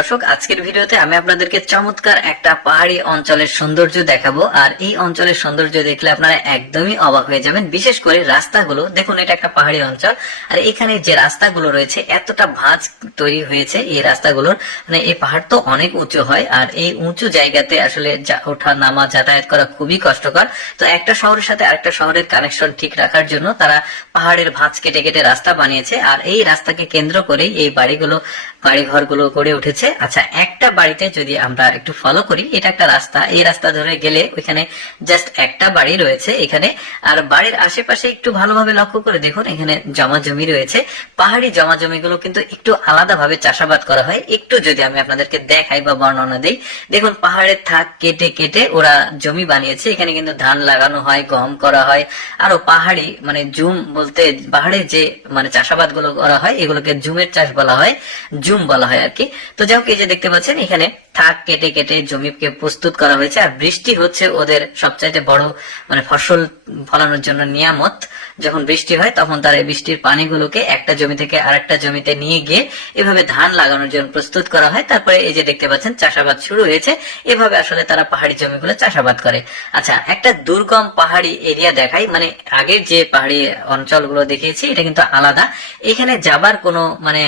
দর্শক, আজকের ভিডিওতে আমি আপনাদেরকে চমৎকার একটা পাহাড়ি অঞ্চলের সৌন্দর্য দেখাবো। আর এই অঞ্চলের সৌন্দর্য দেখলে আপনারা একদমই অবাক হয়ে যাবেন। বিশেষ করে রাস্তাগুলো, দেখুন এটা একটা পাহাড়ি অঞ্চল। আর এখানে যে রাস্তাগুলো রয়েছে, এতটা ভাঁজ তৈরি হয়েছে এই রাস্তাগুলোর। মানে এই পাহাড় তো অনেক উঁচু হয়, আর এই উঁচু জায়গাতে আসলে ওঠা, নামা, যাতায়াত করা খুবই কষ্টকর। তো একটা শহরের সাথে আরেকটা শহরের কানেকশন ঠিক রাখার জন্য তারা পাহাড়ের ভাঁজ কেটে কেটে রাস্তা বানিয়েছে। আর এই রাস্তাকে কেন্দ্র করেই এই বাড়িগুলো বাড়ি ঘরগুলো গড়ে উঠেছে। আচ্ছা একটা বাড়িতে যদি আমরা একটু ফলো করি, এটা একটা রাস্তা। এই রাস্তা ধরে গেলে ওইখানে জাস্ট একটা বাড়ি রয়েছে এখানে। আর বাড়ির আশেপাশে একটু ভালোভাবে লক্ষ্য করে দেখুন, এখানে জমা জমি রয়েছে। পাহাড়ি জমা জমিগুলো কিন্তু একটু আলাদাভাবে চাষাবাদ করা হয়। একটু যদি আমি আপনাদেরকে দেখাই বা বর্ণনা দিই, দেখুন পাহাড়ের থাক কেটে কেটে ওরা জমি বানিয়েছে। এখানে কিন্তু ধান লাগানো হয়, গম করা হয়। আরও পাহাড়ি মানে জুম বলতে পাহাড়ে যে মানে চাষাবাদগুলো করা হয়, এগুলোকে জুমের চাষ বলা হয়। জুম বলা হয় আর কি। তো যাই হোক এই যে দেখতে পাচ্ছেন, এখানে থাক, কেটে কেটে জমিকে প্রস্তুত করা হয়েছে। আর বৃষ্টি হচ্ছে ওদের সবচাইতে বড় মানে ফসল ফলানোর জন্য নিয়ামত। যখন বৃষ্টি হয়, তখন তারা এই বৃষ্টির পানিগুলোকে একটা জমি থেকে আরেকটা জমিতে নিয়ে গিয়ে এভাবে ধান লাগানোর জন্য প্রস্তুত করা হয়। তারপরে এই যে দেখতে পাচ্ছেন, চাষাবাদ শুরু হয়েছে। এভাবে আসলে তারা পাহাড়ি জমিগুলো চাষাবাদ করে। আচ্ছা একটা দুর্গম পাহাড়ি এরিয়া দেখাই। মানে আগের যে পাহাড়ি অঞ্চলগুলো দেখিয়েছি, এটা কিন্তু আলাদা। এখানে যাবার কোনো মানে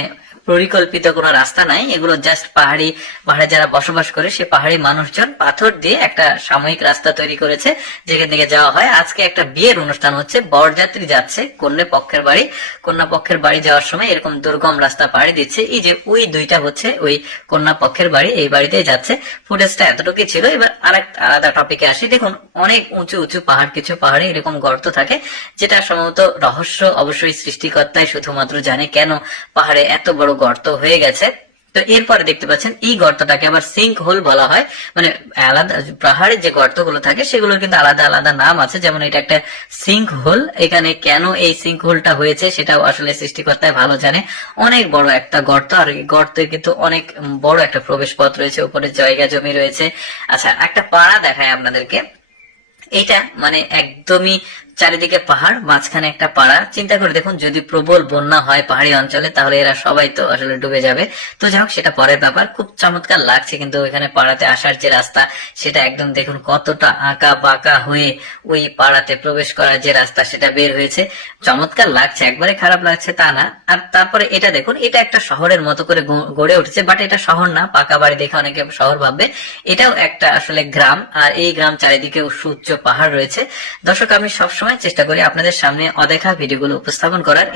পরিকল্পিত কোনো রাস্তা নাই। এগুলো জাস্ট পাহাড়ি, পাহাড়ে যারা বসবাস করে, সে পাহাড়ি মানুষজন পাথর দিয়ে একটা সাময়িক রাস্তা তৈরি করেছে, যেখান থেকে যাওয়া হয়। আজকে একটা বিয়ের অনুষ্ঠান হচ্ছে। বরযাত্রী যাচ্ছে কন্যা পক্ষের বাড়ি। কন্যা পক্ষের বাড়ি যাওয়ার সময় এরকম দুর্গম রাস্তা পাড়ি দিচ্ছে। এই যে ওই দুইটা হচ্ছে, ওই কন্যা পক্ষের বাড়ি, এই বাড়িতে যাচ্ছে। ফুটেজটা এতটুকুই ছিল। এবার আরেক আলাদা টপিকে আসি। দেখুন, অনেক উঁচু উঁচু পাহাড়, কিছু পাহাড়ে এরকম গর্ত থাকে, যেটা সম্ভবত রহস্য অবশ্যই সৃষ্টিকর্তাই শুধুমাত্র জানে কেন পাহাড়ে এত বড় গর্ত হয়ে গেছে। তো এরপরে দেখতে পাচ্ছেন, এই গর্তটাকে আবার সিঙ্ক হোল বলা হয়। মানে আলাদা পাহাড়ে যে গর্তগুলো থাকে, সেগুলোর কিন্তু আলাদা আলাদা নাম আছে। যেমন এটা একটা সিঙ্ক হোল এখানে কেন এই সিঙ্ক হোলটা হয়েছে, সেটাও আসলে সৃষ্টিকর্তায় ভালো জানে। অনেক বড় একটা গর্ত, আর এই গর্তে কিন্তু অনেক বড় একটা প্রবেশ পথ রয়েছে, উপরে জায়গা জমি রয়েছে। আচ্ছা একটা পাড়া দেখায় আপনাদেরকে। এটা মানে একদমই চারিদিকে পাহাড়, মাঝখানে একটা পাড়া। চিন্তা করে দেখুন, যদি প্রবল বন্যা হয় পাহাড়ি অঞ্চলে, তাহলে এরা সবাই তো আসলে ডুবে যাবে। তো যাই হোক, সেটা পরের ব্যাপার। খুব চমৎকার লাগছে কিন্তু এখানে পাড়াতে আসার যে রাস্তা, সেটা একদম দেখুন কতটা আঁকা বাঁকা হয়ে ওই পাড়াতে প্রবেশ করার যে রাস্তা, সেটা বের হয়েছে। চমৎকার লাগছে, একবারে খারাপ লাগছে তা না। আর তারপরে এটা দেখুন, এটা একটা শহরের মতো করে গড়ে উঠেছে, বাট এটা শহর না, পাকা বাড়ি দেখে অনেকে শহর ভাববে। এটাও একটা আসলে গ্রাম, আর এই গ্রাম চারিদিকে সুউচ্চ পাহাড় রয়েছে। দর্শক, আমি সবসময় চেষ্টা করি আপনাদের সামনে অদেখা ভিডিওগুলো উপস্থাপন করার।